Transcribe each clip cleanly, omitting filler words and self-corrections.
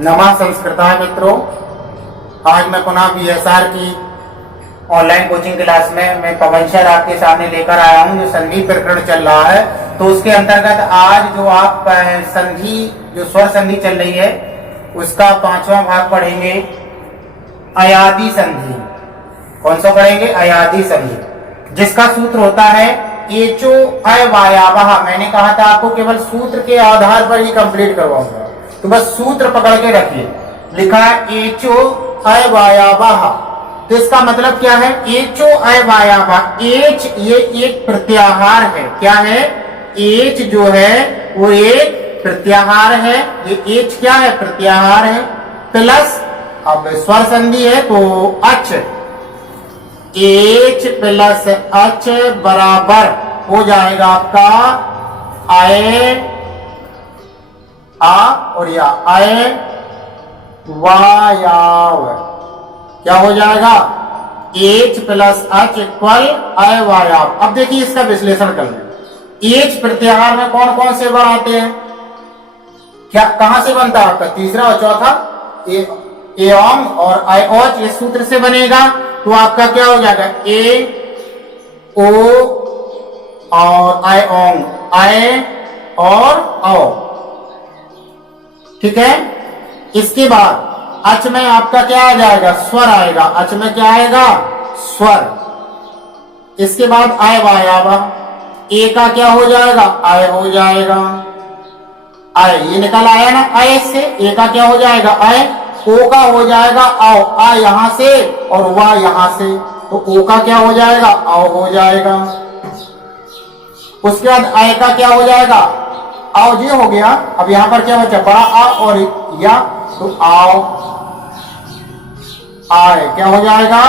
नमः संस्कृताय मित्रों, आज मैं पुनः बीएसआर की ऑनलाइन कोचिंग क्लास में मैं पवन सर आपके सामने लेकर आया हूं। जो संधि प्रकरण चल रहा है तो उसके अंतर्गत आज जो आप संधि जो स्वर संधि चल रही है उसका 5वां भाग पढ़ेंगे, अयादि संधि। कौन सा पढ़ेंगे? अयादि संधि, जिसका सूत्र होता है एचो अवायावः। मैंने कहा था आपको केवल सूत्र के आधार पर ही कंप्लीट करवाऊंगा, तो बस सूत्र पकड़ के रखिए। लिखा है एचो अवायावः, तो इसका मतलब क्या है? एचो अवायावः, एच ये एक प्रत्याहार है। क्या है? एच जो है वो एक प्रत्याहार है। ये एच क्या है? प्रत्याहार है। प्लस अब स्वर संधि है तो अच, एच प्लस अच बराबर हो जाएगा आपका आय आ और या आय वायाव। क्या हो जाएगा? एच प्लस अच इक्वल आय वायाव। अब देखिए इसका विश्लेषण कर लें। एच प्रत्याहार में कौन कौन से वर्ड आते हैं? क्या कहां से बनता है आपका? तीसरा और चौथा एओंग और आयोच इस सूत्र से बनेगा। तो आपका क्या हो जाएगा? ए ओ और आयोंग, आय और औ। ठीक है। इसके बाद अच में आपका क्या आ जाएगा? स्वर आएगा। अच में क्या आएगा? स्वर। इसके बाद आय वायावा, ए का क्या हो जाएगा? आय हो जाएगा। आय ये निकल आया ना आय से, ए का क्या हो जाएगा? आय। ओ का हो जाएगा आओ, आ यहां से और वा यहां से, तो ओ का क्या हो जाएगा? आओ हो जाएगा। उसके बाद आय का क्या हो जाएगा? आओ जी हो गया। अब यहां पर क्या बचा? बड़ा आ और या, तो आओ आय क्या हो जाएगा?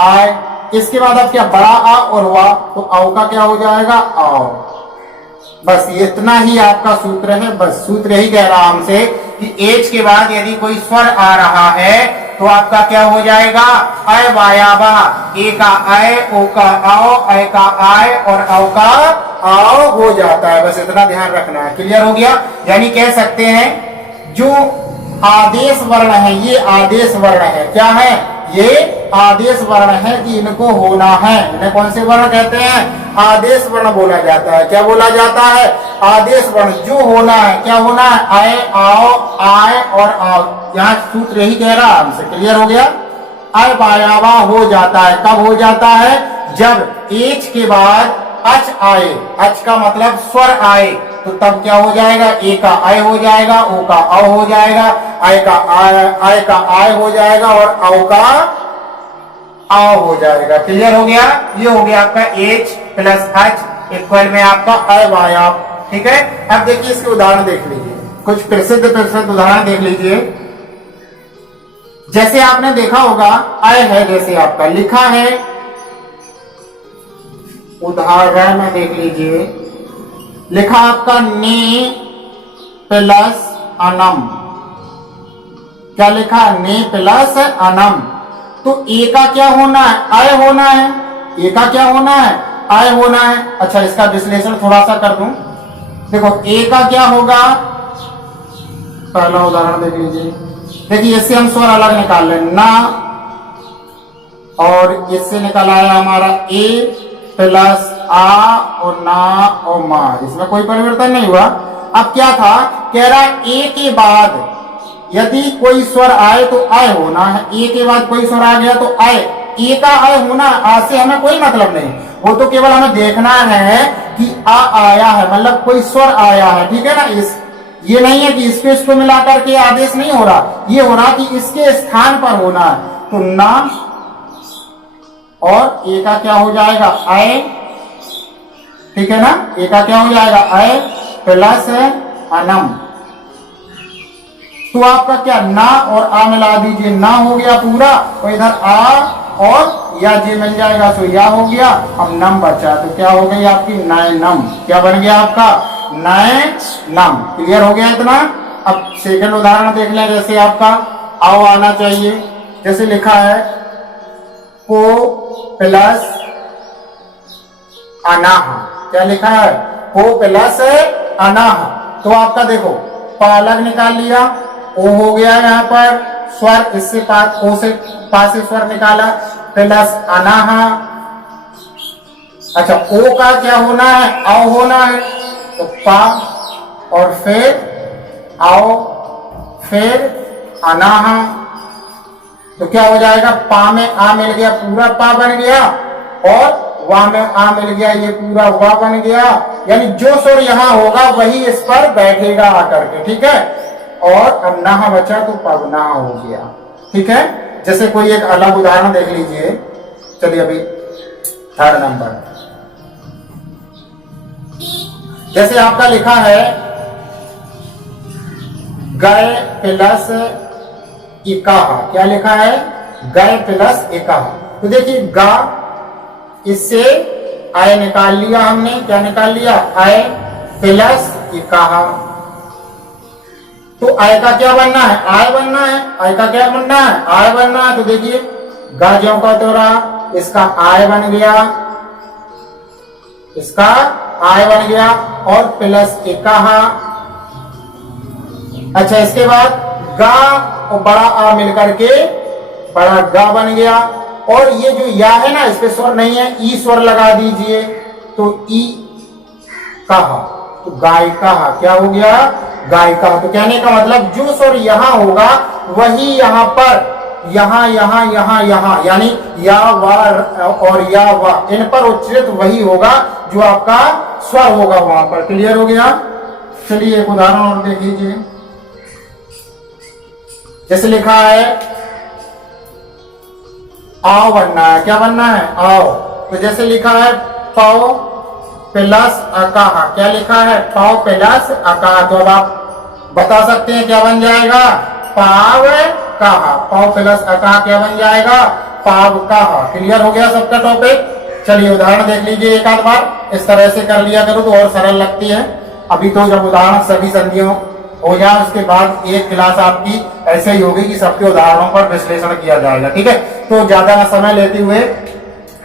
आय। इसके बाद अब क्या? बड़ा आ और वा, तो आओ का क्या हो जाएगा? आओ। बस इतना ही आपका सूत्र है। बस सूत्र यही कह रहा हमसे कि एच के बाद यदि कोई स्वर आ रहा है तो आपका क्या हो जाएगा? अय वायावा। ए का अय, ओ का आओ, अय का आय और औ का आओ हो जाता है। बस इतना ध्यान रखना है। क्लियर हो गया? यानी कह सकते हैं जो आदेश वर्ण है ये आदेश वर्ण है। क्या है? ये आदेश वर्ण है कि इनको होना है। इन्हें कौन से वर्ण कहते हैं? आदेश वर्ण बोला जाता है। क्या बोला जाता है? आदेश वर्ण। जो होना है, क्या होना है? आए, आओ, आय और आओ। यहाँ सूत्र यही कह रहा है हमसे। क्लियर हो गया? आय वायावा हो जाता है। कब हो जाता है? जब एच के बाद अच आए। अच का मतलब स्वर आए, तो तब क्या हो जाएगा? ए का आय हो जाएगा, ओ का औ हो जाएगा, आय का आय हो जाएगा और औ का आओ हो जाएगा। क्लियर हो गया? ये हो गया आपका एच प्लस अच इक्वल में आपका अय वायाव। ठीक है। अब देखिए इसके उदाहरण देख लीजिए, कुछ प्रसिद्ध उदाहरण देख लीजिए। जैसे आपने देखा होगा अय है, जैसे आपका लिखा है, उदाहरण में देख लीजिए। लिखा आपका ने प्लस अनम। क्या लिखा? ने प्लस अनम। तो ए का क्या होना है? आय होना है। ए का क्या होना है? आय होना है। अच्छा, इसका विश्लेषण थोड़ा सा कर दूं। देखो ए का क्या होगा? पहला उदाहरण देख लीजिए। देखिए इससे हम स्वर अलग निकाल लें, ना, और इससे निकल आया हमारा ए प्लस आ और ना और मा। इसमें कोई परिवर्तन नहीं हुआ। अब क्या था? कह रहा ए के बाद यदि कोई स्वर आए तो आय होना है। ए के बाद कोई स्वर आ गया तो आय। ए का आय होना, आ से हमें कोई मतलब नहीं। वो तो केवल हमें देखना है कि आ आया है, मतलब कोई स्वर आया है। ठीक है ना? ये नहीं है कि इसको मिलाकर के आदेश नहीं हो रहा। ये हो रहा कि इसके स्थान पर होना है। तो ना और ए का क्या हो जाएगा? आय। ठीक है ना? ए का क्या हो जाएगा? I plus Anam. तो आपका क्या? ना और आ मिला दीजिए, ना हो गया पूरा, तो इधर आ और या जे मिल जाएगा, तो या हो गया। अब नम बचा, तो क्या हो गई आपकी? नय नम। क्या बन गया आपका? नय नम। क्लियर हो गया इतना? अब सेकंड उदाहरण देख लें। जैसे आपका आओ आना चाहिए। जैसे लिखा है को प्लस अनाह। क्या लिखा है? को प्लस अनाह। तो आपका देखो पालक निकाल लिया, ओ हो गया यहाँ पर स्वर, इससे ओ से पा से स्वर निकाला, प्लस अनाहा। अच्छा, ओ का क्या होना है, औ होना है, तो पा और फिर आओ, फिर अनाहा। तो क्या हो जाएगा, पा में आ मिल गया, पूरा पा बन गया, और वा में आ मिल गया, ये पूरा वा बन गया। यानी जो स्वर यहां होगा वही इस पर बैठेगा आकर के, ठीक है। और अब नहा बचा तो पवना हो गया, ठीक है। जैसे कोई एक अलग उदाहरण देख लीजिए, चलिए अभी 3rd नंबर, जैसे आपका लिखा है गए प्लस इकाहा, क्या लिखा है, गए प्लस इकाहा। तो देखिए गा, इससे आय निकाल लिया हमने, क्या निकाल लिया, आय प्लस इकाहा। तो आय का क्या बनना है, आय बनना है, आय का क्या बनना है, आय बनना है। तो देखिए गा ज्यों का तो रहा, इसका आय बन गया, इसका आय बन गया, और प्लस इकाहा। अच्छा, इसके बाद गा और बड़ा आ मिलकर के बड़ा गा बन गया, और ये जो या है ना, इस पे स्वर नहीं है, ई स्वर लगा दीजिए, तो ई कहा, तो गाय कहा, क्या हो गया, गाय कहा। तो कहने का मतलब जो स्वर यहां होगा वही यहां पर, यहां यहां यहां यहां, यानी या वा और या वा, इन पर उच्चारित वही होगा जो आपका स्वर होगा वहां पर। क्लियर हो गया। चलिए एक उदाहरण और देख लीजिए, जैसे लिखा है आओ बनना है, क्या बनना है, आओ। तो जैसे लिखा है पाओ प्लस अकाहा, क्या लिखा है, पाओ प्लस अकाहा। तो अब आप बता सकते हैं क्या बन जाएगा, पाव कहा, पाव प्लस अकाहा क्या बन जाएगा, पाव कहा। क्लियर हो गया सबका टॉपिक। चलिए उदाहरण देख लीजिए एक आध बार, इस तरह से कर लिया करो तो और सरल लगती है। अभी तो जब उदाहरण सभी संधियों हो जाए उसके बाद एक क्लास आपकी ऐसे ही होगी कि सबके उदाहरणों पर विश्लेषण किया जाएगा, ठीक है। तो ज्यादा ना समय लेते हुए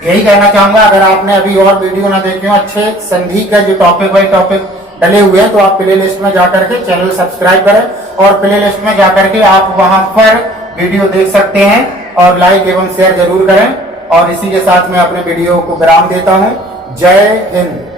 यही कहना चाहूंगा, अगर आपने अभी और वीडियो ना देखे हो अच्छे संधि का जो टॉपिक बाई टॉपिक डले हुए हैं, तो आप प्ले लिस्ट में जाकर के चैनल सब्सक्राइब करें, और प्ले लिस्ट में जाकर के आप वहां पर वीडियो देख सकते हैं, और लाइक एवं शेयर जरूर करें। और इसी के साथ मैं अपने वीडियो को विराम देता हूं। जय हिंद।